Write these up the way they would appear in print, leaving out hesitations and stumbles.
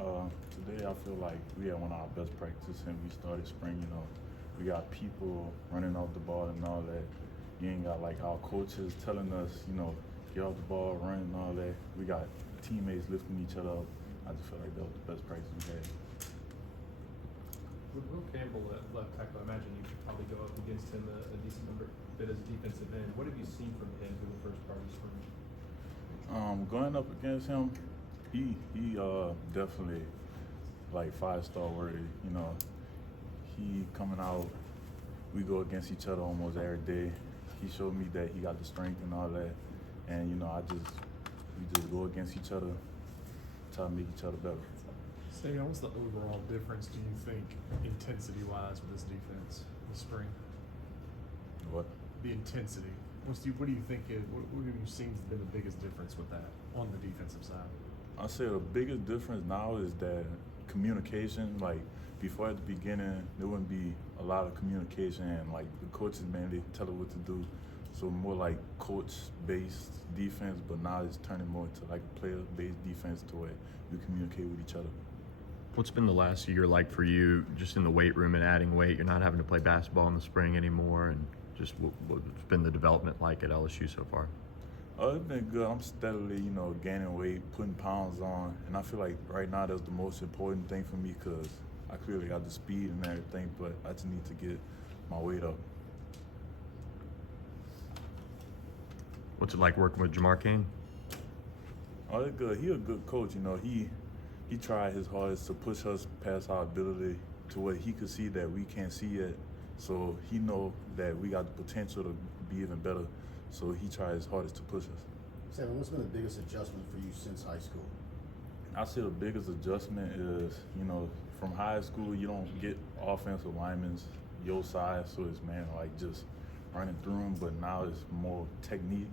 Today I feel like we had one of our best practices since we started spring. We got people running off the ball and all that. You ain't got like our coaches telling us, get off the ball, run and all that. We got teammates lifting each other up. I just feel like that was the best practice we had. With Will Campbell at left tackle, I imagine you probably go up against him a decent bit as a defensive end. What have you seen from him through the first part of the spring? Going up against him, he definitely like 5-star worthy. He coming out, we go against each other almost every day. He showed me that he got the strength and all that, and we just go against each other, try to make each other better. Saivion, what's the overall difference, do you think, intensity-wise with this defense this spring? What? The intensity. What do you think what have you seen has been the biggest difference with that on the defensive side? I say the biggest difference now is that communication. Like before at the beginning, there wouldn't be a lot of communication, and like the coaches, man, they tell us what to do. So more like coach-based defense, but now it's turning more into like a player-based defense to where we communicate with each other. What's been the last year like for you, just in the weight room and adding weight? You're not having to play basketball in the spring anymore, and just what's been the development like at LSU so far? Oh, it's been good. I'm steadily, gaining weight, putting pounds on, and I feel like right now that's the most important thing for me because I clearly got the speed and everything, but I just need to get my weight up. What's it like working with Jamar Kane? Oh, it's good. He a good coach. He tried his hardest to push us past our ability to what he could see that we can't see yet. So he know that we got the potential to be even better. So he tried his hardest to push us. Saivion, what's been the biggest adjustment for you since high school? I say the biggest adjustment is, from high school you don't get offensive linemen your size, so it's like just running through them. But now it's more technique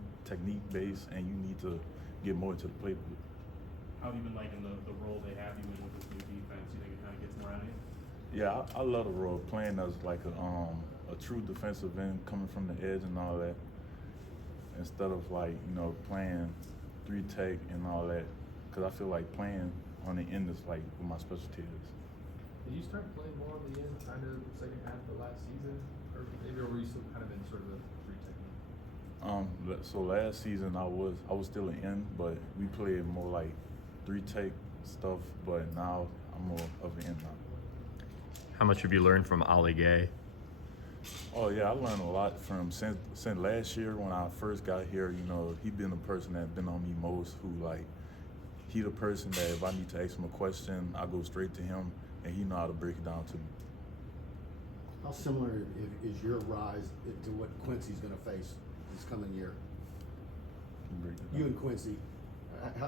based, and you need to get more into the playbook. How have you been liking the role they have you in with this new defense? You think it kind of gets more out of you? Yeah, I love the role, playing as like a true defensive end, coming from the edge and all that, instead of like playing 3-tech and all that, because I feel like playing on the end is like what my specialty is. Did you start playing more on the end kind of second half of the last season? Or were you still kind of in sort of the 3-tech? So last season I was still an end, but we played more like 3-tech stuff, but now I'm more of an end now. How much have you learned from Ali Gay? Oh yeah, I learned a lot from since last year when I first got here. He been the person that been on me most. He the person that if I need to ask him a question, I go straight to him, and he know how to break it down to me. How similar is your rise to what Quincy's going to face this coming year? You and Quincy,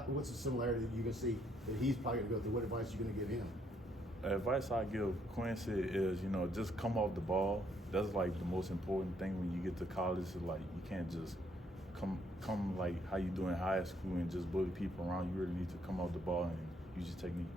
what's the similarity that you can see that he's probably going to go through? What advice are you going to give him? The advice I give Quincy is, just come off the ball. That's like the most important thing when you get to college. Is like you can't just come like how you do in high school and just bully people around. You really need to come off the ball and use your technique.